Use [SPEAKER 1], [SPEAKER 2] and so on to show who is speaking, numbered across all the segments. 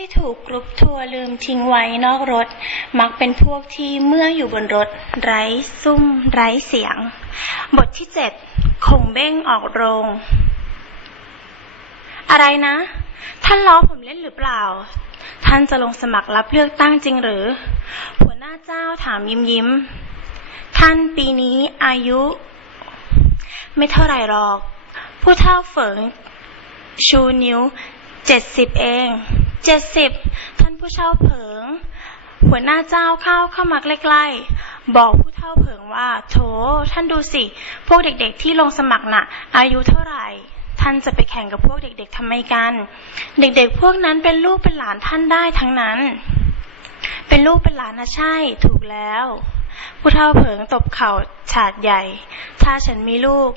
[SPEAKER 1] ที่ถูกกรุ๊ปทัวร์ลืมทิ้งไว้นอกรถ มักเป็นพวกที่เมื่ออยู่บนรถ ไร้ซุ่ม ไร้เสียง บทที่เจ็ดคงเบ้งออกโรง อะไรนะ ท่านล้อผมเล่นหรือเปล่า ท่านจะลงสมัครรับเลือกตั้งจริงหรือ หัวหน้าเจ้าถามยิ้มยิ้ม ท่านปีนี้อายุ ไม่เท่าไหร่หรอก ผู้เฒ่าเฝิงชูนิ้วเจ็ดสิบเอง เจ็ดสิบท่านผู้เฒ่าเผิง หัวหน้าเจ้าเข้าเข้ามาใกล้ๆบอกผู้เฒ่าเผิงว่าโถท่านดูสิ พวกเด็กๆที่ลงสมัครน่ะ อายุเท่าไหร่ ท่านจะไปแข่งกับพวกเด็กๆทำไมกัน เด็กๆพวกนั้นเป็นลูกเป็นหลานท่านได้ทั้งนั้น เป็นลูกเป็นหลานนะใช่ถูกแล้ว ผู้เฒ่าเผิงตบเข่าฉาดใหญ่ ถ้าฉันมีลูก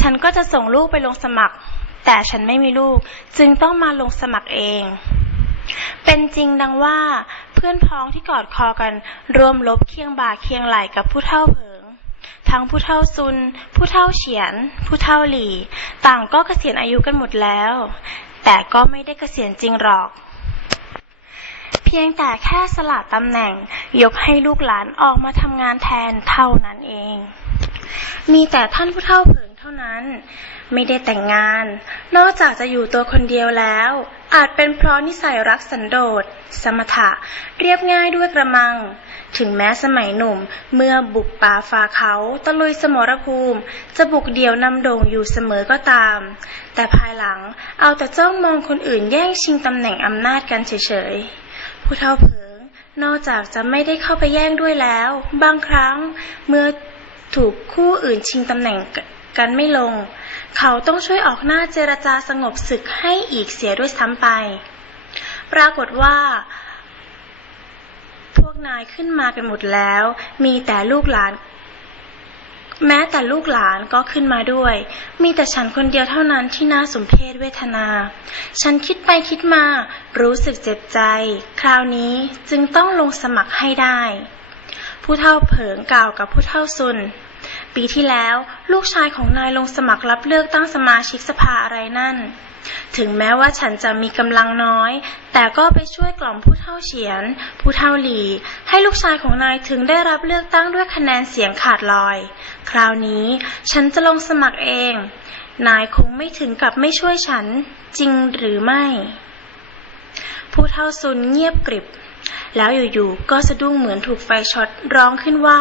[SPEAKER 1] ฉันก็จะส่งลูกไปลงสมัคร แต่ฉันไม่มีลูกจึงต้องมาลงสมัครเอง เป็นจริงดังว่าเพื่อนพ้องที่กอดคอกันร่วมลบเคียงบ่าเคียงไหลกับผู้เฒ่าเผิง ทั้งผู้เฒ่าซุน ผู้เฒ่าเฉียน ผู้เฒ่าหลี่ ต่างก็เกษียณอายุกันหมดแล้ว แต่ก็ไม่ได้เกษียณจริงหรอกเพียงแต่แค่สละตำแหน่งยกให้ลูกหลานออกมาทำงานแทนเท่านั้นเอง มีแต่ท่านผู้เฒ่าเผิงเท่านั้น ไม่ได้แต่งงาน นอกจากจะอยู่ตัวคนเดียวแล้ว อาจเป็นเพราะนิสัยรักสันโดษ สมถะ เรียบง่ายด้วยกระมัง ถึงแม้สมัยหนุ่ม เมื่อบุกป่าฝ่าเขาตะลุยสมรภูมิ จะบุกเดี่ยวนำโด่งอยู่เสมอก็ตาม แต่ภายหลังเอาแต่จ้องมองคนอื่นแย่งชิงตำแหน่งอำนาจกันเฉยๆ ผู้เฒ่าเผิงนอกจากจะไม่ได้เข้าไปแย่งด้วยแล้ว บางครั้งเมื่อถูกคู่อื่นชิงตำแหน่ง กันไม่ลง เขาต้องช่วยออกหน้าเจรจาสงบศึกให้อีกเสียด้วยซ้ำไป ปรากฏว่า พวกนายขึ้นมากันหมดแล้ว มีแต่ลูกหลาน แม้แต่ลูกหลานก็ขึ้นมาด้วย มีแต่ฉันคนเดียวเท่านั้นที่น่าสมเพชเวทนา ฉันคิดไปคิดมา รู้สึกเจ็บใจ คราวนี้จึงต้องลงสมัครให้ได้ผู้เฒ่าเผิงกล่าวกับผู้เฒ่าซุน ปีที่แล้วลูกชายของนายลงสมัครรับเลือกตั้งสมาชิกสภาอะไรนั่น ถึงแม้ว่าฉันจะมีกำลังน้อย แต่ก็ไปช่วยกล่อมผู้เฒ่าเฉียน ผู้เฒ่าหลี ให้ลูกชายของนายถึงได้รับเลือกตั้งด้วยคะแนนเสียงขาดลอย คราวนี้ฉันจะลงสมัครเอง นายคงไม่ถึงกับไม่ช่วยฉันจริงหรือไม่ ผู้เฒ่าซุนเงียบกริบแล้วอยู่ๆ ก็สะดุ้งเหมือนถูกไฟช็อตร้องขึ้นว่า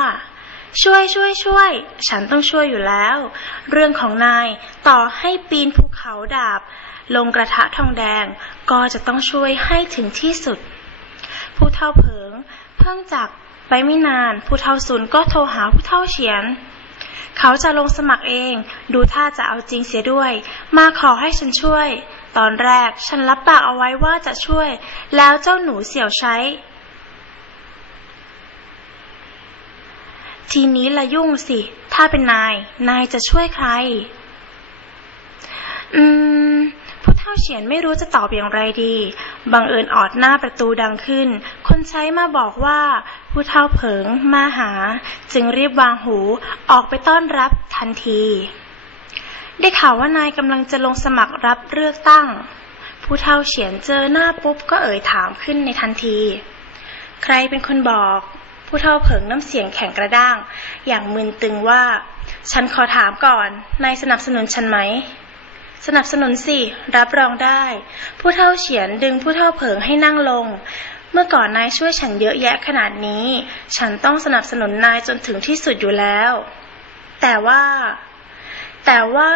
[SPEAKER 1] ช่วยช่วยช่วย ฉันต้องช่วยอยู่แล้ว เรื่องของนายต่อให้ปีนภูเขาดาบ ลงกระทะทองแดงก็จะต้องช่วยให้ถึงที่สุด ผู้เฒ่าเผิง เพิ่งจากไปไม่นาน ผู้เฒ่าซุนก็โทรหาผู้เฒ่าเฉียน เขาจะลงสมัครเอง ดูท่าจะเอาจริงเสียด้วย มาขอให้ฉันช่วย ตอนแรกฉันรับปากเอาไว้ว่าจะช่วย แล้วเจ้าหนูเสี่ยวใช้ ทีนี้ละยุ่งสิ ถ้าเป็นนาย นายจะช่วยใคร อืม ผู้เฒ่าเฉียนไม่รู้จะตอบอย่างไรดี บังเอิญออดหน้าประตูดังขึ้น คนใช้มาบอกว่า ผู้เฒ่าเผิงมาหา จึงรีบวางหูออกไปต้อนรับทันที ได้ข่าวว่านายกำลังจะลงสมัครรับเลือกตั้ง ผู้เฒ่าเฉียนเจอหน้าปุ๊บก็เอ่ยถามขึ้นในทันที ใครเป็นคนบอก ผู้เฒ่าเผิงน้ำเสียงแข็งกระด้าง อย่างมึนตึงว่า ฉันขอถามก่อน นายสนับสนุนฉันไหม สนับสนุนสิ รับรองได้ ผู้เฒ่าเฉียนดึงผู้เฒ่าเผิงให้นั่งลง เมื่อก่อนนายช่วยฉันเยอะแยะขนาดนี้ ฉันต้องสนับสนุนนายจนถึงที่สุดอยู่แล้ว แต่ว่า แต่ว่า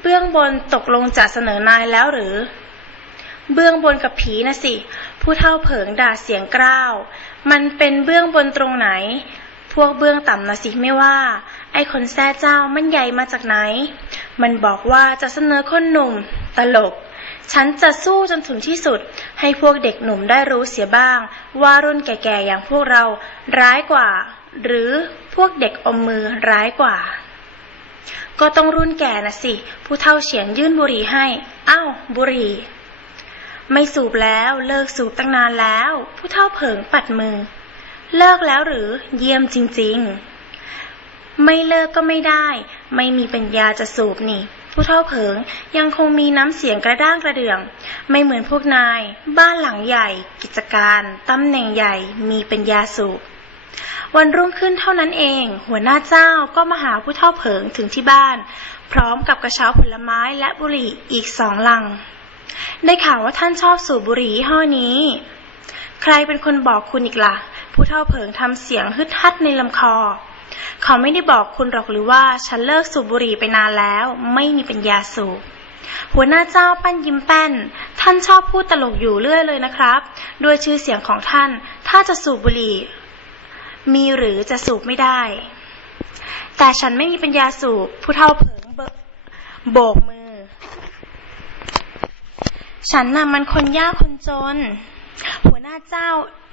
[SPEAKER 1] เบื้องบนตกลงจะเสนอนายแล้วหรือ เบื้องบนกับผีนะสิ ผู้เฒ่าเผิงด่าเสียงกร้าว มันเป็นเบื้องบนตรงไหน พวกเบื้องต่ำนะสิไม่ว่า ไอ้คนแซ่เจ้ามันใหญ่มาจากไหน มันบอกว่าจะเสนอคนหนุ่ม ตลก ฉันจะสู้จนถึงที่สุด ให้พวกเด็กหนุ่มได้รู้เสียบ้าง ว่ารุ่นแก่ๆอย่างพวกเราร้ายกว่า หรือพวกเด็กอมมือร้ายกว่าก็ต้องรุ่นแก่นะสิ ผู้เฒ่าเฉียนยื่นบุหรี่ให้ อ้าว บุหรี่ ไม่สูบแล้วเลิกสูบตั้งนานแล้ว ผู้เฒ่าเผิงปัดมือ เลิกแล้วหรือเยี่ยมจริง ๆ ไม่เลิกก็ไม่ได้ ไม่มีปัญญาจะสูบนี่ ผู้เท่าเผิงยังคงมีน้ำเสียงกระด้างกระเดื่อง ไม่เหมือนพวกนาย บ้านหลังใหญ่ กิจการตำแหน่งใหญ่มีป็นยาสูบวันรุ่งขึ้นเท่านั้นเอง หัวหน้าเจ้าก็มาหาผู้เท่าเผิงถึงที่บ้าน พร้อมกับกระเช้าผลไม้และบุหรี่อีกสองลัง ได้ข่าวว่าท่านชอบสูบบุหรี่ยี่ห้อนี้ ใครเป็นคนบอกคุณอีกล่ะ ผู้เท่าเผิงทำเสียงฮึดฮัดในลำคอ เขาไม่ได้บอกคุณหรอกหรือว่าฉันเลิกสูบบุหรี่ไปนานแล้ว ไม่มีปัญญาสูบหัวหน้าเจ้าปั้นยิ้มแป้น ท่านชอบพูดตลกอยู่เรื่อยเลยนะครับด้วยชื่อเสียงของท่าน ถ้าจะสูบบุหรี่ มีหรือจะสูบไม่ได้ แต่ฉันไม่มีปัญญาสูบ ผู้เท่าเผิงเบโบกมือ ฉันน่ะมันคนยากคนจน หัวหน้าเจ้า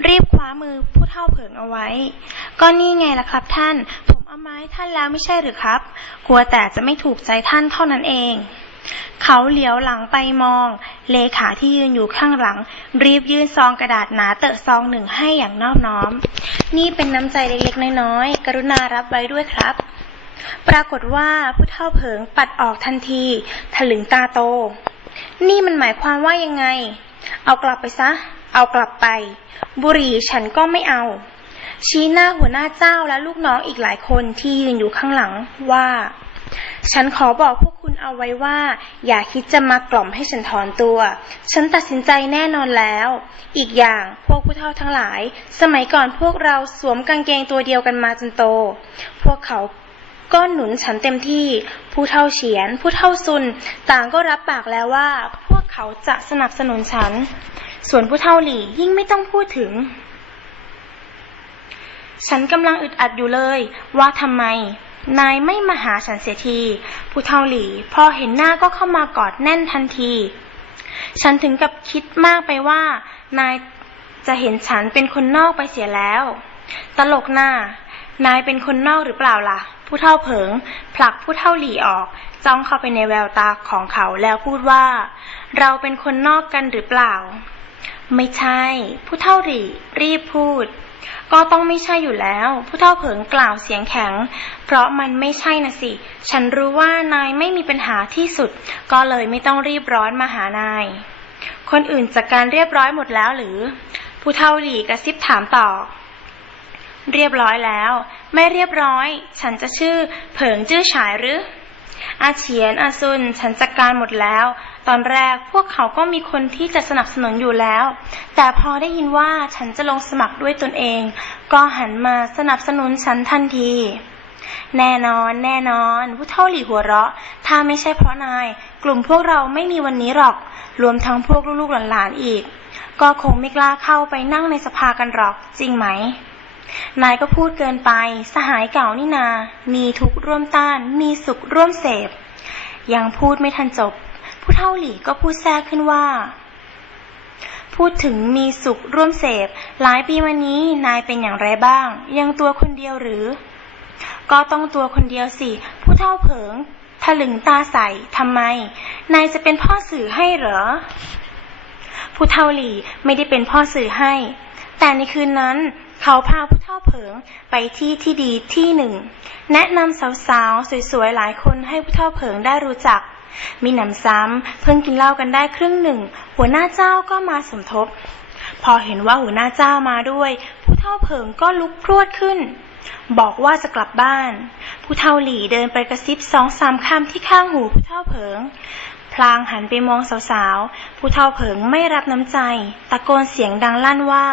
[SPEAKER 1] รีบคว้ามือผู้เท่าเผิงเอาไว้ ก็นี่ไงล่ะครับท่าน ผมเอาไม้ท่านแล้วไม่ใช่หรือครับ กลัวแต่จะไม่ถูกใจท่านเท่านั้นเอง เขาเหลียวหลังไปมอง เลขาที่ยืนอยู่ข้างหลัง รีบยื่นซองกระดาษหนาเตอะซองหนึ่งให้อย่างนอบน้อม นี่เป็นน้ำใจเล็กๆน้อยๆกรุณารับไว้ด้วยครับ ปรากฏว่าผู้เฒ่าเผิงปัดออกทันที ถลึงตาโต นี่มันหมายความว่ายังไง เอากลับไปซะ เอากลับไป บุหรี่ฉันก็ไม่เอา ชี้หน้าหัวหน้าเจ้าและลูกน้องอีกหลายคนที่ยืนอยู่ข้างหลังว่า ฉันขอบอกพวกคุณเอาไว้ว่า อย่าคิดจะมากล่อมให้ฉันถอนตัว ฉันตัดสินใจแน่นอนแล้ว อีกอย่างพวกผู้เฒ่าทั้งหลาย สมัยก่อนพวกเราสวมกางเกงตัวเดียวกันมาจนโต พวกเขา ก็หนุนฉันเต็มที่ ผู้เฒ่าเฉียน ผู้เฒ่าซุน ต่างก็รับปากแล้วว่า พวกเขาจะสนับสนุนฉัน ส่วนผู้เฒ่าหลี่ยิ่งไม่ต้องพูดถึง ฉันกำลังอึดอัดอยู่เลย ว่าทำไม นายไม่มาหาฉันเสียที ผู้เฒ่าหลี่พอเห็นหน้าก็เข้ามากอดแน่นทันที ฉันถึงกับคิดมากไปว่า นายจะเห็นฉันเป็นคนนอกไปเสียแล้ว ตลกหน้า นายเป็นคนนอกหรือเปล่าล่ะ ผู้เฒ่าเผิง ผลักผู้เฒ่าหลี่ออก จ้องเข้าไปในแววตาของเขาแล้วพูดว่า เราเป็นคนนอกกันหรือเปล่า ไม่ใช่ ผู้เฒ่าหลี่รีบพูด ก็ต้องไม่ใช่อยู่แล้ว ผู้เฒ่าเผิงกล่าวเสียงแข็ง เพราะมันไม่ใช่นะสิ ฉันรู้ว่านายไม่มีปัญหาที่สุด ก็เลยไม่ต้องรีบร้อนมาหานาย คนอื่นจัดการเรียบร้อยหมดแล้วหรือ ผู้เฒ่าหลี่กระซิบถามต่อ เรียบร้อยแล้ว ไม่เรียบร้อย ฉันจะชื่อ เผิงจื้อฉายหรือ อาเฉียนอาซุน ฉันจัดการหมดแล้ว ตอนแรกพวกเขาก็มีคนที่จะสนับสนุนอยู่แล้ว แต่พอได้ยินว่าฉันจะลงสมัครด้วยตนเอง ก็หันมาสนับสนุนฉันทันทีแน่นอน แน่นอน ผู้เท่าหลี่หัวเราะ ถ้าไม่ใช่เพราะนาย กลุ่มพวกเราไม่มีวันนี้หรอก รวมทั้งพวกลูกๆหลานๆอีก ก็คงไม่กล้าเข้าไปนั่งในสภากันหรอก จริงไหม นายก็พูดเกินไป สหายเก่านี่นา มีทุกข์ร่วมต้าน มีสุขร่วมเสพ ยังพูดไม่ทันจบ ผู้เท่าหลี่ก็พูดแทรกขึ้นว่า พูดถึงมีสุขร่วมเสพ หลายปีมานี้นายเป็นอย่างไรบ้าง ยังตัวคนเดียวหรือ ก็ต้องตัวคนเดียวสิ ผู้เท่าเผิงถลึงตาใสทำไม นายจะเป็นพ่อสื่อให้เหรอ ผู้เท่าหลี่ไม่ได้เป็นพ่อสื่อให้ แต่ในคืนนั้น เขาพาผู้เท่าเผิงไปที่ที่ดีที่หนึ่ง แนะนำสาวๆ สวยๆ หลายคนให้ผู้เท่าเผิงได้รู้จัก มีหนำซ้ำเพิ่งกินเหล้ากันได้ครึ่งหนึ่ง หัวหน้าเจ้าก็มาสมทบ พอเห็นว่าหัวหน้าเจ้ามาด้วย ผู้เท่าเผิงก็ลุกพรวดขึ้น บอกว่าจะกลับบ้าน ผู้เท่าหลี่เดินไปกระซิบสองสามคำที่ข้างหูผู้เท่าเผิงพลางหันไปมองสาวๆ ผู้เท่าเผิงไม่รับน้ำใจ ตะโกนเสียงดังลั่นว่า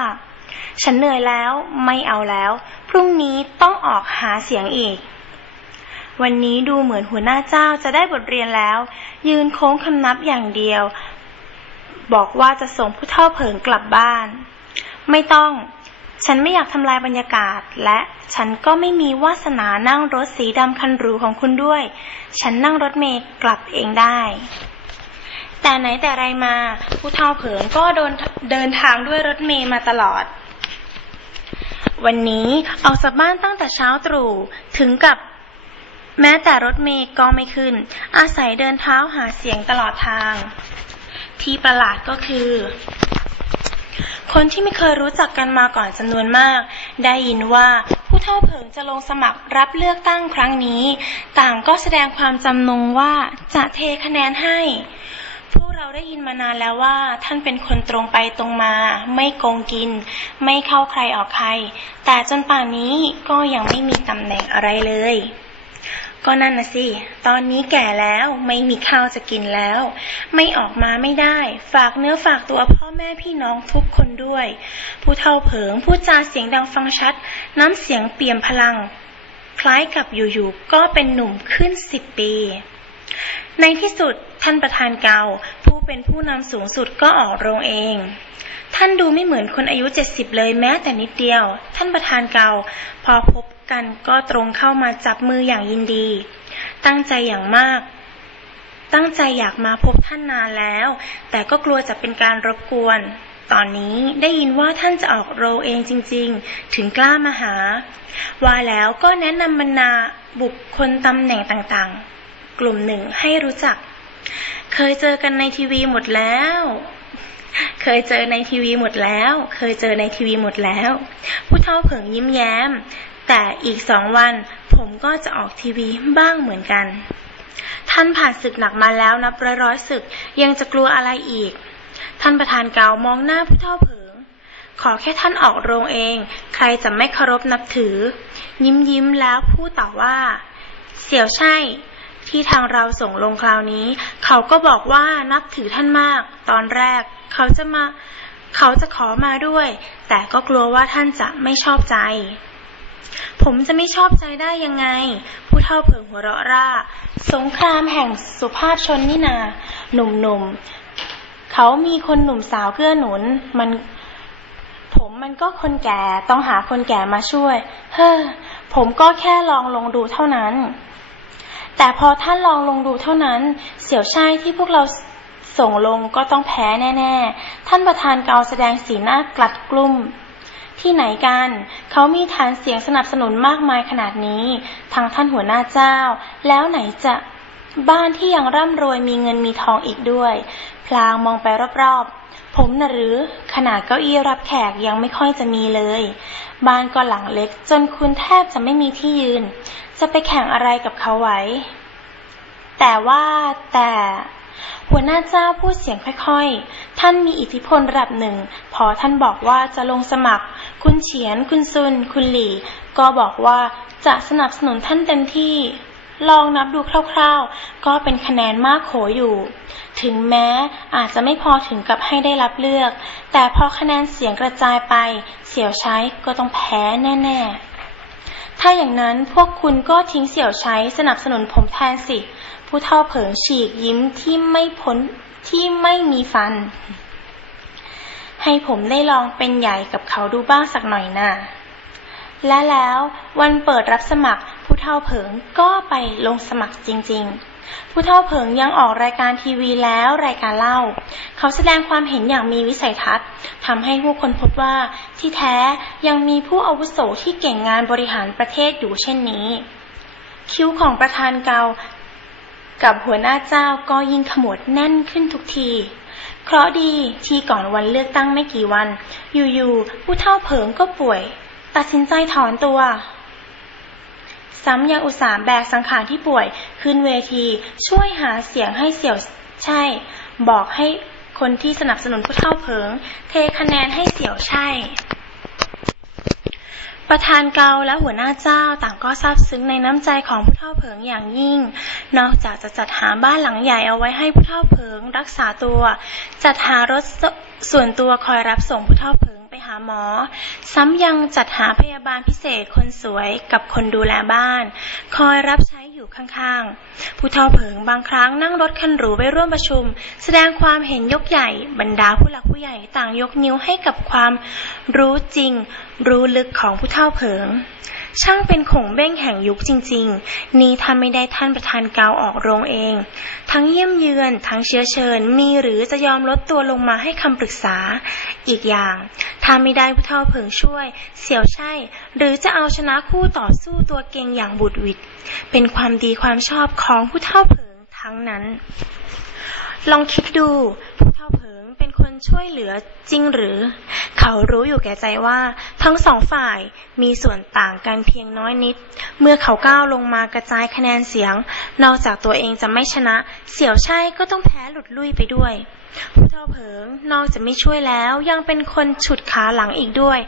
[SPEAKER 1] ฉันเหนื่อยแล้วไม่เอาแล้ว พรุ่งนี้ต้องออกหาเสียงอีก วันนี้ดูเหมือนหัวหน้าเจ้าจะได้บทเรียนแล้ว ยืนโค้งคำนับอย่างเดียว บอกว่าจะส่งผู้เท่าเผิงกลับบ้าน ไม่ต้อง ฉันไม่อยากทำลายบรรยากาศ และฉันก็ไม่มีวาสนานั่งรถสีดำคันหรูของคุณด้วย ฉันนั่งรถเมล์กลับเองได้แต่ไหนแต่ไรมา ผู้เท่าเผิงก็โดนเดินทางด้วยรถเมล์มาตลอด วันนี้ออกจากบ้านตั้งแต่เช้าตรู่ถึงกับแม้แต่รถเมล์ก็ไม่ขึ้น อาศัยเดินเท้าหาเสียงตลอดทาง ที่ประหลาดก็คือ คนที่ไม่เคยรู้จักกันมาก่อนจำนวนมาก ได้ยินว่าผู้เท่าเผิงจะลงสมัครรับเลือกตั้งครั้งนี้ ต่างก็แสดงความจำนงว่าจะเทคะแนนให้ พวกเราได้ยินมานานแล้วว่า ท่านเป็นคนตรงไปตรงมา ไม่โกงกิน ไม่เข้าใครออกใคร แต่จนป่านนี้ก็ยังไม่มีตำแหน่งอะไรเลย ก็นั่นนะสิ ตอนนี้แก่แล้วไม่มีข้าวจะกินแล้ว ไม่ออกมาไม่ได้ ฝากเนื้อฝากตัวพ่อแม่พี่น้องทุกคนด้วย ผู้เท่าเผิงพูดจาเสียงดังฟังชัด น้ำเสียงเปี่ยมพลัง คล้ายกับอยู่ๆก็เป็นหนุ่มขึ้นสิบปี ในที่สุดท่านประธานเกาผู้เป็นผู้นำสูงสุดก็ออกโรงเอง ท่านดูไม่เหมือนคนอายุเจ็ดสิบเลยแม้แต่นิดเดียว ท่านประธานเกาพอพบกันก็ตรงเข้ามาจับมืออย่างยินดี ตั้งใจอย่างมาก ตั้งใจอยากมาพบท่านนานแล้ว แต่ก็กลัวจะเป็นการรบกวน ตอนนี้ได้ยินว่าท่านจะออกโรงเองจริง ๆ ถึงกล้ามาหา ว่าแล้วก็แนะนำบรรดาบุคคลตำแหน่งต่างๆ กลุ่มหนึ่งให้รู้จัก เคยเจอกันในทีวีหมดแล้ว เคยเจอในทีวีหมดแล้ว เคยเจอในทีวีหมดแล้ว ผู้เฒ่าเผิงยิ้มแย้ม แต่อีกสองวันผมก็จะออกทีวีบ้างเหมือนกัน ท่านผ่านศึกหนักมาแล้วนับร้อยร้อยศึกยังจะกลัวอะไรอีก ท่านประธานเกามองหน้าผู้เฒ่าเผิงขอแค่ท่านออกโรงเอง ใครจะไม่เคารพนับถือ ยิ้มยิ้มแล้วพูดต่อว่า เสี่ยวใช่ ที่ทางเราส่งลงคราวนี้ เขาก็บอกว่านับถือท่านมาก ตอนแรก เขาจะมา เขาจะขอมาด้วย แต่ก็กลัวว่าท่านจะไม่ชอบใจ ผมจะไม่ชอบใจได้ยังไง ผู้เฒ่าเผิงหัวเราะร่า สงครามแห่งสุภาพชนนี่นา หนุ่มๆ เขามีคนหนุ่มสาวเกื้อหนุน มันผมมันก็คนแก่ต้องหาคนแก่มาช่วย เฮ้อ ผมก็แค่ลองลงดูเท่านั้น แต่พอท่านลองลงดูเท่านั้น เสี่ยวช่ายที่พวกเราส่งลงก็ต้องแพ้แน่ ๆ ท่านประธานเกาแสดงสีหน้ากลัดกลุ้มที่ไหนกัน เขามีฐานเสียงสนับสนุนมากมายขนาดนี้ ทางท่านหัวหน้าเจ้า แล้วไหนจะบ้านที่ยังร่ำรวยมีเงินมีทองอีกด้วย พลางมองไปรอบๆ ผมน่ะหรือขนาดเก้าอี้รับแขกยังไม่ค่อยจะมีเลย บ้านก็หลังเล็กจนคุณแทบจะไม่มีที่ยืน จะไปแข่งอะไรกับเขาไหวแต่ว่าแต่ หัวหน้าเจ้าพูดเสียงค่อยๆ ท่านมีอิทธิพลระดับหนึ่ง พอท่านบอกว่าจะลงสมัคร คุณเฉียน คุณซุน คุณหลี่ ก็บอกว่าจะสนับสนุนท่านเต็มที่ลองนับดูคร่าวๆ ก็เป็นคะแนนมากโขอยู่ ถึงแม้อาจจะไม่พอถึงกับให้ได้รับเลือก แต่พอคะแนนเสียงกระจายไป เสี่ยวใช้ก็ต้องแพ้แน่ ๆ ถ้าอย่างนั้นพวกคุณก็ทิ้งเสี่ยวใช้สนับสนุนผมแทนสิ ผู้เท่าเผิงฉีกยิ้มที่ไม่พ้นที่ไม่มีฟัน ให้ผมได้ลองเป็นใหญ่กับเขาดูบ้างสักหน่อยน่ะและแล้ววันเปิดรับสมัครผู้เท่าเผิงก็ไปลงสมัครจริง ๆ ผู้เท่าเผิงยังออกรายการทีวีแล้วรายการเล่า เขาแสดงความเห็นอย่างมีวิสัยทัศน์ทำให้ผู้คนพบว่าที่แท้ยังมีผู้อาวุโสที่เก่งงานบริหารประเทศอยู่เช่นนี้ คิ้วของประธานเกากับหัวหน้าเจ้าก็ยิ่งขมวดแน่นขึ้นทุกที เคราะดีที่ก่อนวันเลือกตั้งไม่กี่วัน อยู่ๆผู้เฒ่าเผิงก็ป่วย ตัดสินใจถอนตัว ซ้ำยังอุตส่าห์แบกสังขารที่ป่วย ขึ้นเวที ช่วยหาเสียงให้เสี่ยวใช่ บอกให้คนที่สนับสนุนผู้เท่าเพิง เทคะแนนให้เสี่ยวใช่ ประธานเกาและหัวหน้าเจ้าต่างก็ซาบซึ้งในน้ำใจของผู้เฒ่าเผิงอย่างยิ่ง นอกจากจะจัดหาบ้านหลังใหญ่เอาไว้ให้ผู้เฒ่าเผิงรักษาตัว จัดหารถส่วนตัวคอยรับส่งผู้เฒ่าเผิงไปหาหมอ ซ้ำยังจัดหาพยาบาลพิเศษคนสวยกับคนดูแลบ้าน คอยรับใช้อยู่ข้างๆ ผู้เฒ่าเผิงบางครั้งนั่งรถคันหรูไปร่วมประชุม แสดงความเห็นยกใหญ่บรรดาผู้หลักผู้ใหญ่ต่างยกนิ้วให้กับความรู้จริง รู้ลึกของผู้เฒ่าเผิง ช่างเป็นขงเบ้งแห่งยุคจริง ๆ นี่ถ้าไม่ได้ท่านประธานเกาออกโรงเอง ทั้งเยี่ยมเยือน ทั้งเชื้อเชิญ มีหรือจะยอมลดตัวลงมาให้คำปรึกษา อีกอย่างถ้าไม่ได้ผู้เฒ่าเผิงช่วย เสี่ยวใช่ หรือจะเอาชนะคู่ต่อสู้ตัวเก่งอย่างบุดวิดเป็นความดีความชอบของผู้เฒ่าเผิงทั้งนั้น ลองคิดดูผู้เฒ่าเผิงเป็นคนช่วยเหลือจริงหรือ เขารู้อยู่แก่ใจว่า ทั้งสองฝ่ายมีส่วนต่างกันเพียงน้อยนิด เมื่อเขาก้าวลงมากระจายคะแนนเสียง นอกจากตัวเองจะไม่ชนะ เสี่ยวใช่ก็ต้องแพ้หลุดลุยไปด้วย ผู้เท่าเผิงนอกจากไม่ช่วยแล้วยังเป็นคนฉุดขาหลังอีกด้วย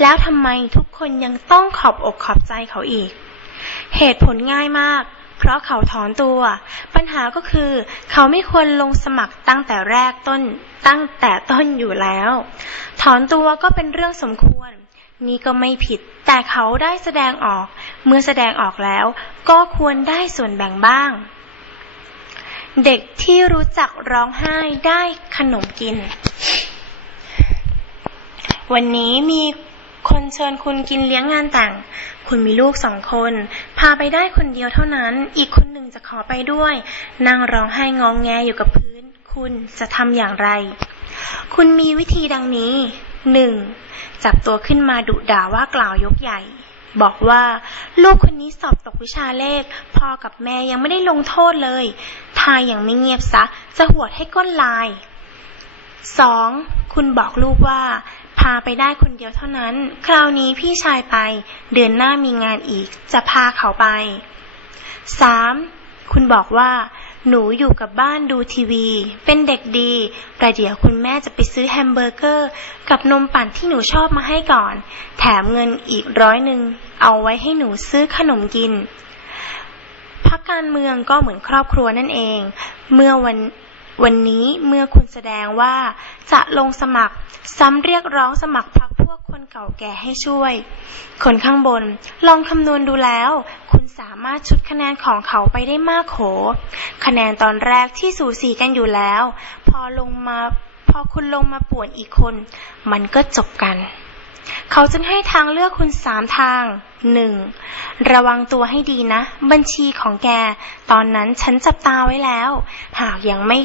[SPEAKER 1] แล้วทำไมทุกคนยังต้องขอบอกขอบใจเขาอีก เหตุผลง่ายมาก เพราะเขาถอนตัว ปัญหาก็คือ เขาไม่ควรลงสมัครตั้งแต่แรกต้น ตั้งแต่ต้นอยู่แล้ว ถอนตัวก็เป็นเรื่องสมควร นี่ก็ไม่ผิด แต่เขาได้แสดงออก เมื่อแสดงออกแล้ว ก็ควรได้ส่วนแบ่งบ้าง เด็กที่รู้จักร้องไห้ได้ขนมกิน วันนี้มีคนเชิญคุณกินเลี้ยงงานแต่ง คุณมีลูกสองคน พาไปได้คนเดียวเท่านั้น อีกคนหนึ่งจะขอไปด้วย นั่งร้องไห้งองแงอยู่กับพื้น คุณจะทำอย่างไร คุณมีวิธีดังนี้หนึ่งจับตัวขึ้นมาดุด่าว่ากล่าวยกใหญ่ บอกว่า ลูกคนนี้สอบตกวิชาเลข พ่อกับแม่ยังไม่ได้ลงโทษเลย ทายอย่างไม่เงียบซะ จะหวดให้ก้นลายสองคุณบอกลูกว่าาไปได้คนเดียวเท่านั้น คราวนี้พี่ชายไป เดือนหน้ามีงานอีก จะพาเขาไปสามคุณบอกว่า หนูอยู่กับบ้านดูทีวี เป็นเด็กดีประเดี๋ยวคุณแม่จะไปซื้อแฮมเบอร์เกอร์ กับนมปั่นที่หนูชอบมาให้ก่อน แถมเงินอีกร้อยหนึ่ง เอาไว้ให้หนูซื้อขนมกินพักการเมืองก็เหมือนครอบครัวนั่นเอง เมื่อวัน วันนี้เมื่อคุณแสดงว่าจะลงสมัครซ้ำเรียกร้องสมัครพรรคพวกคนเก่าแก่ให้ช่วย คนข้างบนลองคำนวณดูแล้ว คุณสามารถชุดคะแนนของเขาไปได้มากโข คะแนนตอนแรกที่สูสีกันอยู่แล้ว พอลงมาพอคุณลงมาป่วนอีกคน มันก็จบกัน เขาจึงให้ทางเลือกคุณสามทางหนึ่งระวังตัวให้ดีนะ บัญชีของแก ตอนนั้นฉันจับตาไว้แล้ว หากยังไม่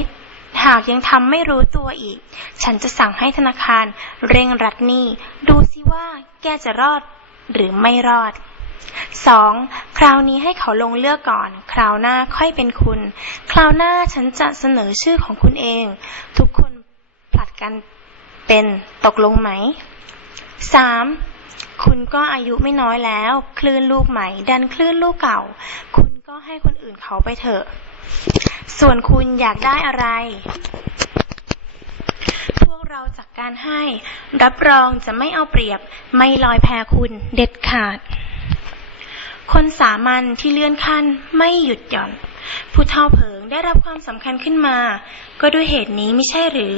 [SPEAKER 1] หากยังทำไม่รู้ตัวอีก ฉันจะสั่งให้ธนาคารเร่งรัดหนี้ ดูสิว่าแกจะรอดหรือไม่รอดสองคราวนี้ให้เขาลงเลือกก่อน คราวหน้าค่อยเป็นคุณ คราวหน้าฉันจะเสนอชื่อของคุณเอง ทุกคนผลัดกันเป็นตกลงไหม สามคุณก็อายุไม่น้อยแล้ว คลื่นลูกใหม่ ดันคลื่นลูกเก่า คุณก็ให้คนอื่นเขาไปเถอะ ส่วนคุณอยากได้อะไร พวกเราจากการให้ รับรองจะไม่เอาเปรียบ ไม่ลอยแพคุณเด็ดขาด คนสามัญที่เลื่อนขั้นไม่หยุดหย่อน ผู้เท่าเผิงได้รับความสำคัญขึ้นมา ก็ด้วยเหตุนี้ไม่ใช่หรือ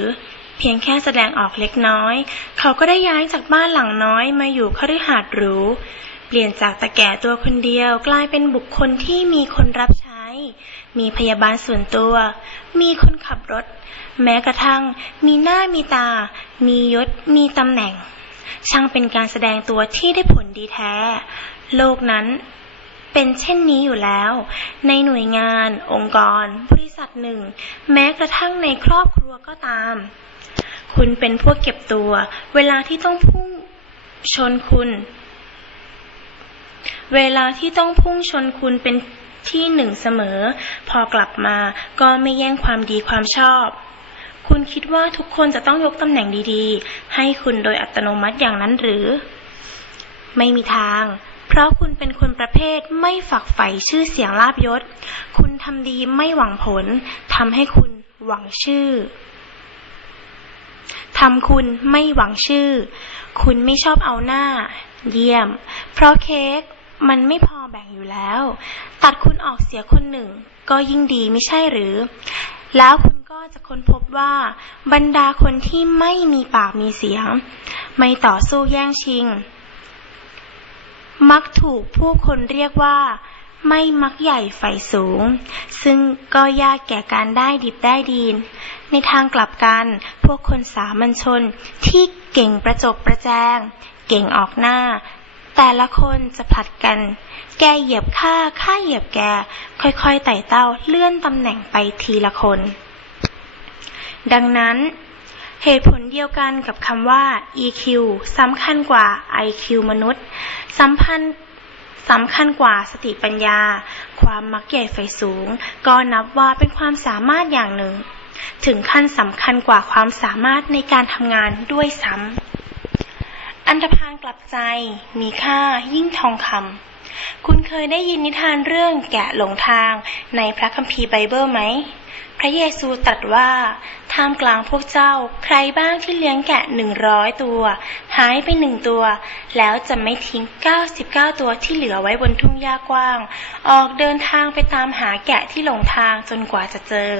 [SPEAKER 1] เพียงแค่แสดงออกเล็กน้อย เขาก็ได้ย้ายจากบ้านหลังน้อยมาอยู่คฤหาสน์หรู เปลี่ยนจากตะแก่ตัวคนเดียวกลายเป็นบุคคลที่มีคนรับใช้ มีพยาบาลส่วนตัว มีคนขับรถ แม้กระทั่ง มีหน้ามีตา มียศ มีตำแหน่ง ช่างเป็นการแสดงตัวที่ได้ผลดีแท้ โลกนั้นเป็นเช่นนี้อยู่แล้ว ในหน่วยงาน องค์กร บริษัทหนึ่ง แม้กระทั่งในครอบครัวก็ตาม คุณเป็นพวกเก็บตัว เวลาที่ต้องพุ่งชนคุณ เวลาที่ต้องพุ่งชนคุณเป็นที่หนึ่งเสมอ พอกลับมาก็ไม่แย่งความดีความชอบ คุณคิดว่าทุกคนจะต้องยกตำแหน่งดีๆ ให้คุณโดยอัตโนมัติอย่างนั้นหรือ ไม่มีทาง เพราะคุณเป็นคนประเภทไม่ฝักใฝ่ชื่อเสียงลาบยศ คุณทำดีไม่หวังผลทำให้คุณหวังชื่อำคุณไม่หวังชื่อ คุณไม่ชอบเอาหน้า เยี่ยม เพราะเค้กมันไม่พอแบ่งอยู่แล้ว ตัดคุณออกเสียคนหนึ่ง ก็ยิ่งดีไม่ใช่หรือ แล้วคุณก็จะค้นพบว่า บรรดาคนที่ไม่มีปากมีเสียง ไม่ต่อสู้แย่งชิง มักถูกผู้คนเรียกว่าไม่มักใหญ่ไฟสูง ซึ่งก็ยากแก่การได้ดิบได้ดีน ในทางกลับกัน พวกคนสามัญชนที่เก่งประจบประแจง เก่งออกหน้า แต่ละคนจะผลัดกัน แกเหยียบข้าข้าเหยียบแก ค่อยๆไต่เต้าเลื่อนตำแหน่งไปทีละคน ดังนั้นเหตุผลเดียวกันกับคำว่า EQ สำคัญกว่า IQ มนุษย์สัมพันธ์สำคัญกว่าสติปัญญา ความมักใหญ่ไฟสูง ก็นับว่าเป็นความสามารถอย่างหนึ่ง ถึงขั้นสำคัญกว่าความสามารถในการทำงานด้วยซ้ำอันธพาลกลับใจมีค่ายิ่งทองคำคุณเคยได้ยินนิทานเรื่องแกะหลงทางในพระคัมภีร์ไบเบิลไหมพระเยซูตรัสว่าท่ามกลางพวกเจ้าใครบ้างที่เลี้ยงแกะหนึ่งร้อยตัว หายไปหนึ่งตัว แล้วจะไม่ทิ้ง99ตัวที่เหลือไว้บนทุ่งหญ้ากว้าง ออกเดินทางไปตามหาแกะที่หลงทางจนกว่าจะเจอ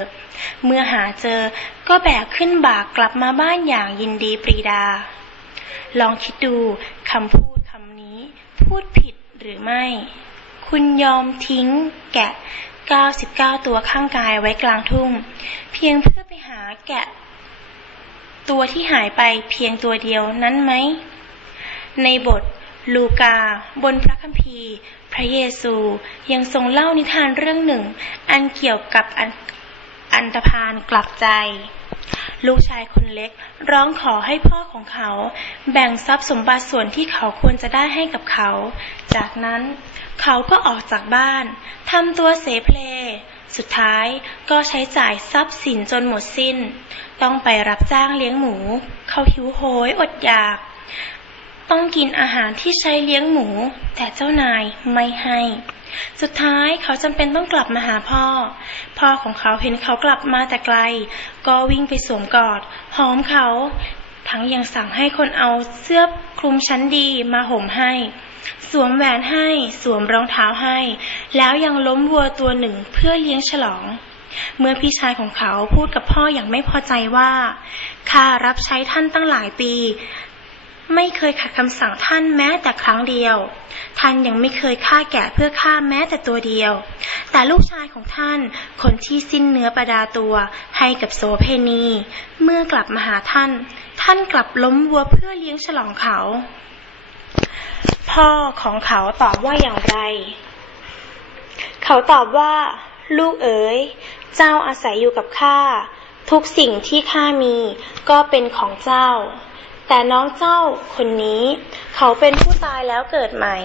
[SPEAKER 1] เมื่อหาเจอก็แบกขึ้นบากกลับมาบ้านอย่างยินดีปรีดา ลองคิดดูคำพูดคำนี้ พูดผิดหรือไม่ คุณยอมทิ้งแกะ 99 ตัวข้างกายไว้กลางทุ่ง เพียงเพื่อไปหาแกะ ตัวที่หายไปเพียงตัวเดียวนั้นไหม ในบทลูกา บนพระคัมภีร์ พระเยซูยังทรงเล่านิทานเรื่องหนึ่ง อันเกี่ยวกับ อันอันตพาลกลับใจ ลูกชายคนเล็กร้องขอให้พ่อของเขา แบ่งทรัพย์สมบัติส่วนที่เขาควรจะได้ให้กับเขา จากนั้นเขาก็ออกจากบ้านทำตัวเสเพลสุดท้ายก็ใช้จ่ายทรัพย์สินจนหมดสิ้น ต้องไปรับจ้างเลี้ยงหมู เขาหิวโหยอดอยาก ต้องกินอาหารที่ใช้เลี้ยงหมู แต่เจ้านายไม่ให้ สุดท้ายเขาจำเป็นต้องกลับมาหาพ่อ พ่อของเขาเห็นเขากลับมาแต่ไกล ก็วิ่งไปสวมกอด หอมเขา ทั้งยังสั่งให้คนเอาเสื้อคลุมชั้นดีมาห่มให้ สวมแหวนให้ สวมรองเท้าให้ แล้วยังล้มวัวตัวหนึ่งเพื่อเลี้ยงฉลอง เมื่อพี่ชายของเขาพูดกับพ่ออย่างไม่พอใจว่า ข้ารับใช้ท่านตั้งหลายปี ไม่เคยขัดคำสั่งท่านแม้แต่ครั้งเดียว ท่านยังไม่เคยฆ่าแกะเพื่อฆ่าแม้แต่ตัวเดียว แต่ลูกชายของท่าน คนที่สิ้นเนื้อประดาตัวให้กับโสเพณี เมื่อกลับมาหาท่าน ท่านกลับล้มวัวเพื่อเลี้ยงฉลองเขา พ่อของเขาตอบว่าอย่างไร เขาตอบว่า ลูกเอ๋ย เจ้าอาศัยอยู่กับข้า ทุกสิ่งที่ข้ามีก็เป็นของเจ้า แต่น้องเจ้าคนนี้ เขาเป็นผู้ตายแล้วเกิดใหม่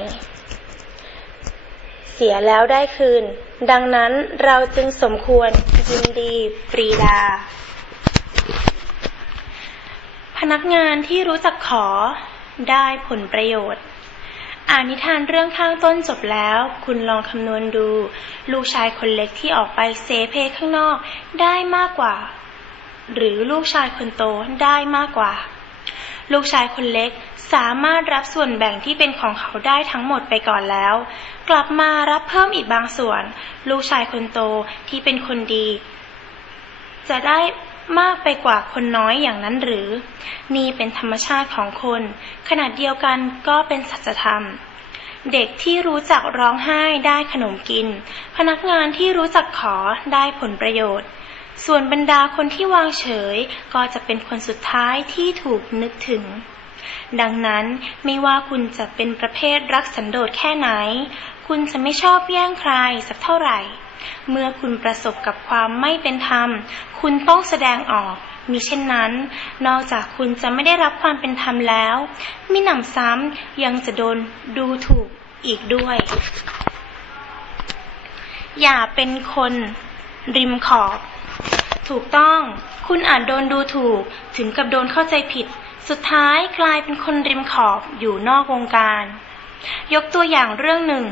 [SPEAKER 1] เสียแล้วได้คืน ดังนั้นเราจึงสมควรยินดีปรีดา พนักงานที่รู้จักขอได้ผลประโยชน์ อ่านนิทานเรื่องข้างต้นจบแล้ว คุณลองคำนวณดู ลูกชายคนเล็กที่ออกไปเซเพข้างนอกได้มากกว่า หรือลูกชายคนโตได้มากกว่า ลูกชายคนเล็กสามารถรับส่วนแบ่งที่เป็นของเขาได้ทั้งหมดไปก่อนแล้ว กลับมารับเพิ่มอีกบางส่วน ลูกชายคนโตที่เป็นคนดี จะได้มากไปกว่าคนน้อยอย่างนั้นหรือ นี่เป็นธรรมชาติของคน ขนาดเดียวกันก็เป็นสัจธรรม เด็กที่รู้จักร้องไห้ได้ขนมกิน พนักงานที่รู้จักขอได้ผลประโยชน์ ส่วนบรรดาคนที่วางเฉยก็จะเป็นคนสุดท้ายที่ถูกนึกถึง ดังนั้นไม่ว่าคุณจะเป็นประเภทรักสันโดษแค่ไหน คุณจะไม่ชอบแย่งใครสักเท่าไหร่ เมื่อคุณประสบกับความไม่เป็นธรรม คุณต้องแสดงออกมิเช่นนั้น นอกจากคุณจะไม่ได้รับความเป็นธรรมแล้วมิหนำซ้ำยังจะโดนดูถูกอีกด้วย อย่าเป็นคนริมขอบ ถูกต้อง คุณอาจโดนดูถูก ถึงกับโดนเข้าใจผิด สุดท้ายกลายเป็นคนริมขอบอยู่นอกวงการ ยกตัวอย่างเรื่องหนึ่ง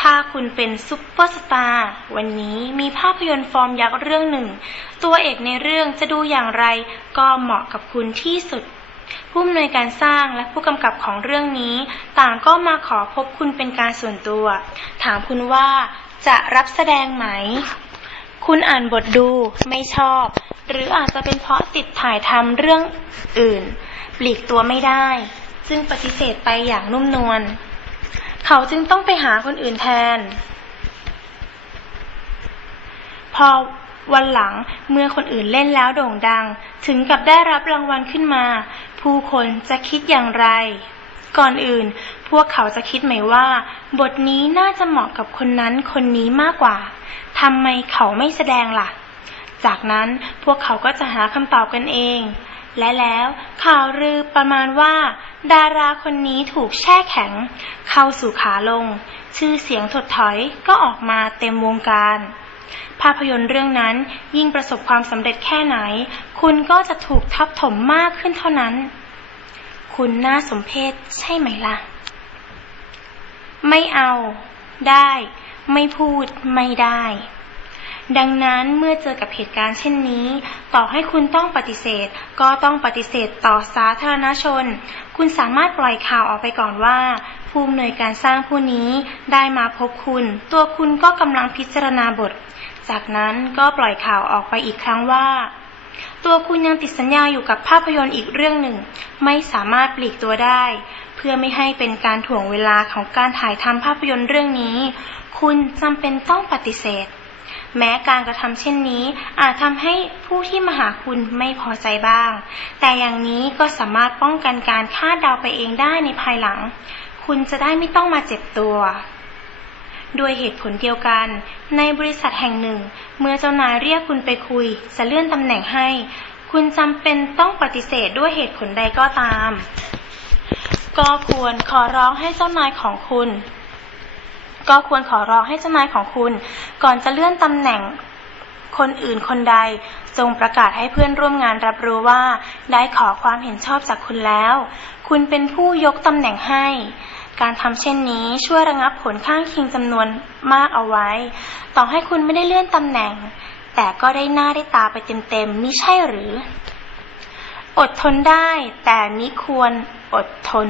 [SPEAKER 1] ถ้าคุณเป็นซุปเปอร์สตาร์วันนี้มีภาพยนตร์ฟอร์มยักษ์เรื่องหนึ่ง ตัวเอกในเรื่องจะดูอย่างไร ก็เหมาะกับคุณที่สุดผู้อำนวยการสร้างและผู้กำกับของเรื่องนี้ ต่างก็มาขอพบคุณเป็นการส่วนตัว ถามคุณว่าจะรับแสดงไหม คุณอ่านบทดูไม่ชอบ หรืออาจจะเป็นเพราะติดถ่ายทำเรื่องอื่น ปลีกตัวไม่ได้จึงปฏิเสธไปอย่างนุ่มนวลเขาจึงต้องไปหาคนอื่นแทน พอวันหลังเมื่อคนอื่นเล่นแล้วโด่งดัง ถึงกับได้รับรางวัลขึ้นมา ผู้คนจะคิดอย่างไร ก่อนอื่น พวกเขาจะคิดไหมว่า บทนี้น่าจะเหมาะกับคนนั้นคนนี้มากกว่า ทำไมเขาไม่แสดงล่ะ จากนั้นพวกเขาก็จะหาคำตอบกันเอง และแล้วข่าวลือประมาณว่า ดาราคนนี้ถูกแช่แข็ง เข้าสู่ขาลง ชื่อเสียงถดถอยก็ออกมาเต็มวงการภาพยนตร์เรื่องนั้นยิ่งประสบความสำเร็จแค่ไหน คุณก็จะถูกทับถมมากขึ้นเท่านั้น คุณน่าสมเพชใช่ไหมล่ะ ไม่เอา ได้ ไม่พูดไม่ได้ ดังนั้นเมื่อเจอกับเหตุการณ์เช่นนี้ ต่อให้คุณต้องปฏิเสธ ก็ต้องปฏิเสธต่อสาธารณชน คุณสามารถปล่อยข่าวออกไปก่อนว่า ผู้อำนวยการสร้างผู้นี้ได้มาพบคุณ ตัวคุณก็กำลังพิจารณาบท จากนั้นก็ปล่อยข่าวออกไปอีกครั้งว่าตัวคุณยังติดสัญญาอยู่กับภาพยนตร์อีกเรื่องหนึ่ง ไม่สามารถปลีกตัวได้ พื่อไม่ให้เป็นการถ่วงเวลาของการถ่ายทำภาพยนตร์เรื่องนี้ คุณจำเป็นต้องปฏิเสธ แม้การกระทำเช่นนี้ อาจทำให้ผู้ที่มาหาคุณไม่พอใจบ้าง แต่อย่างนี้ก็สามารถป้องกันการคาดเดาไปเองได้ในภายหลัง คุณจะได้ไม่ต้องมาเจ็บตัวด้วยเหตุผลเดียวกัน ในบริษัทแห่งหนึ่ง เมื่อเจ้านายเรียกคุณไปคุย จะเลื่อนตำแหน่งให้ คุณจำเป็นต้องปฏิเสธด้วยเหตุผลใดก็ตาม ก็ควรขอร้องให้เจ้านายของคุณ ก็ควรขอร้องให้เจ้านายของคุณ ก่อนจะเลื่อนตำแหน่งคนอื่นคนใดจงประกาศให้เพื่อนร่วมงานรับรู้ว่า ได้ขอความเห็นชอบจากคุณแล้ว คุณเป็นผู้ยกตำแหน่งให้ การทำเช่นนี้ช่วยระงับผลข้างเคียงจำนวนมากเอาไว้ ต่อให้คุณไม่ได้เลื่อนตำแหน่ง แต่ก็ได้หน้าได้ตาไปเต็มๆมิใช่หรือ อดทนได้แต่มิควรอดทน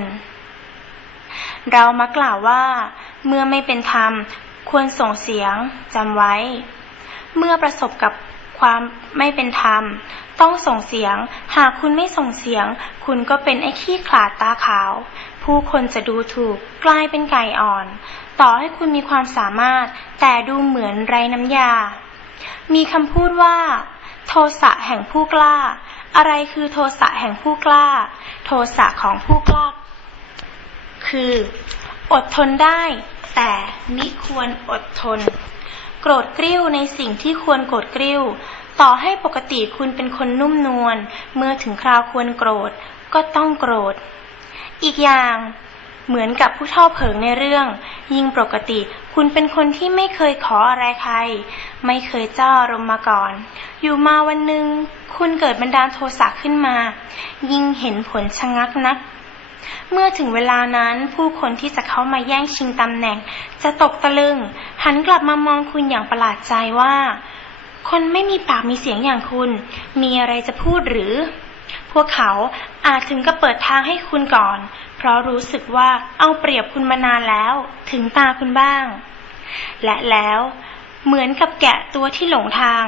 [SPEAKER 1] เรามากล่าวว่า เมื่อไม่เป็นธรรมควรส่งเสียงจำไว้ เมื่อประสบกับความไม่เป็นธรรม ต้องส่งเสียง หากคุณไม่ส่งเสียง คุณก็เป็นไอ้ขี้ขลาดตาขาว ผู้คนจะดูถูกกลายเป็นไก่อ่อน ต่อให้คุณมีความสามารถ แต่ดูเหมือนไรน้ำยา มีคำพูดว่า โทสะแห่งผู้กล้า อะไรคือโทสะแห่งผู้กล้า โทสะของผู้กล้า คืออดทนได้ แต่มิควรอดทน โกรธกริ้วในสิ่งที่ควรโกรธกริ้ว ต่อให้ปกติคุณเป็นคนนุ่มนวลเมื่อถึงคราวควรโกรธก็ต้องโกรธ อีกอย่าง เหมือนกับผู้เท่าเผิงในเรื่อง ยิ่งปกติ คุณเป็นคนที่ไม่เคยขออะไรใคร ไม่เคยเจ้าอารมณ์มาก่อน อยู่มาวันหนึ่งคุณเกิดบันดาลโทสะขึ้นมา ยิ่งเห็นผลชะงักนัก เมื่อถึงเวลานั้นผู้คนที่จะเข้ามาแย่งชิงตำแหน่ง จะตกตะลึง หันกลับมามองคุณอย่างประหลาดใจว่า คนไม่มีปากมีเสียงอย่างคุณ มีอะไรจะพูดหรือ พวกเขาอาจถึงกับเปิดทางให้คุณก่อนเพราะรู้สึกว่าเอาเปรียบคุณมานานแล้ว ถึงตาคุณบ้าง และแล้วเหมือนกับแกะตัวที่หลงทาง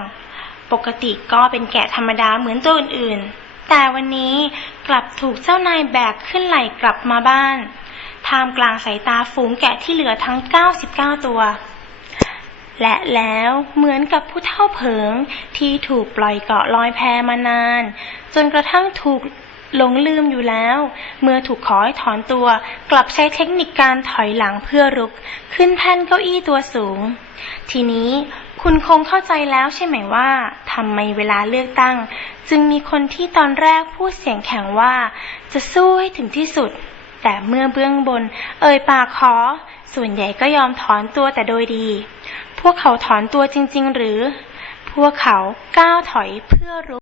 [SPEAKER 1] ปกติก็เป็นแกะธรรมดาเหมือนตัวอื่นๆ แต่วันนี้กลับถูกเจ้านายแบกขึ้นไหล่กลับมาบ้านท่ามกลางสายตาฝูงแกะที่เหลือทั้ง 99 ตัว และแล้วเหมือนกับผู้เท่าเผิงที่ถูกปล่อยเกาะลอยแพมานาน จนกระทั่งถูก หลงลืมอยู่แล้ว เมื่อถูกขอให้ถอนตัว กลับใช้เทคนิคการถอยหลังเพื่อรุก ขึ้นแท่นเก้าอี้ตัวสูง ทีนี้คุณคงเข้าใจแล้วใช่ไหมว่าทำไมเวลาเลือกตั้ง จึงมีคนที่ตอนแรกพูดเสียงแข็งว่า จะสู้ให้ถึงที่สุด แต่เมื่อเบื้องบน เอ่ยปากขอ ส่วนใหญ่ก็ยอมถอนตัวแต่โดยดี พวกเขาถอนตัวจริง ๆ หรือ พวกเขาก้าวถอยเพื่อรุก